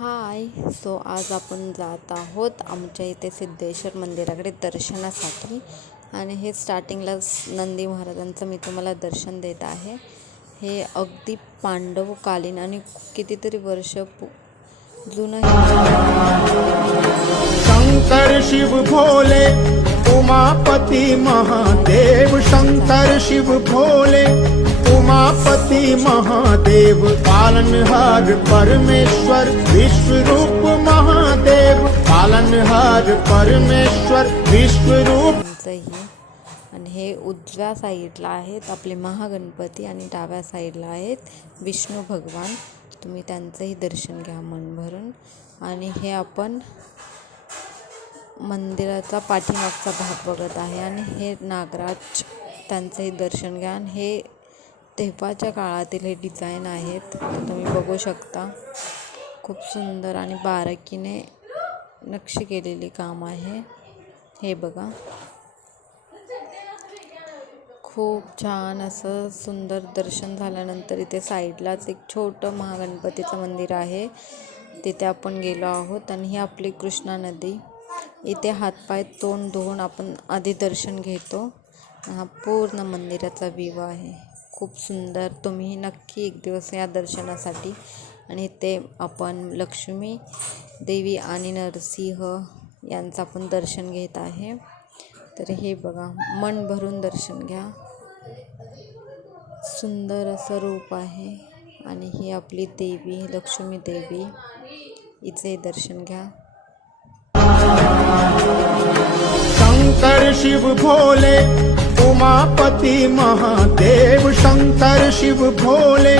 हाय. आज आपण जात आहोत आमच्या इथे सिद्धेश्वर मंदिराकडे दर्शनासाठी. आणि हे स्टार्टिंगला नंदी महाराजांचं मी तुम्हाला दर्शन देत आहे. हे अगदी पांडवकालीन आणि कितीतरी वर्ष जुनं शंकर शिव भोले उमापति महादेव, शंकर शिव भोले उमापति महादेव, पालनहार परमेश्वर विश्वरूप महादेव, पालनहार परमेश्वर विश्वरूप. आणि हे उजव्या साईडला आहेत आपले महागणपती आणि डाव्या साईडला आहेत विष्णू भगवान. तुम्ही त्यांचंही दर्शन घ्या मन भरून. आणि हे आपण मंदिराचा पाठीमागचा भाग बघत आहे. आणि हे नागराज, त्यांचंही दर्शन घ्या. आणि हे तेव्हाच्या काळातील हे डिझाईन आहेत, तुम्ही बघू शकता. खूप सुंदर आणि बारकीने नक्षी केलेली काम आहे. हे बघा, खूप छान असं सुंदर दर्शन झाल्यानंतर इथे साईडलाच एक छोटं महागणपतीचं मंदिर आहे, तिथे आपण गेलो आहोत. आणि ही आपली कृष्णा नदी. इथे हातपाय तोंड धुवून आपण आधी दर्शन घेतो. हा पूर्ण मंदिराचा व्ह्यू आहे, खूप सुंदर. तुम्ही नक्की एक दिवस या दर्शनासाठी. आणि इथे आपण लक्ष्मी देवी आणि नरसिंह यांचं आपण दर्शन घेत आहे. तर हे बघा, मन भरून दर्शन घ्या. सुंदर असं रूप आहे. आणि ही आपली देवी लक्ष्मी देवी, हिचे दर्शन घ्या. शंकर शिव भोले उमापति महादेव, शंकर शिव भोले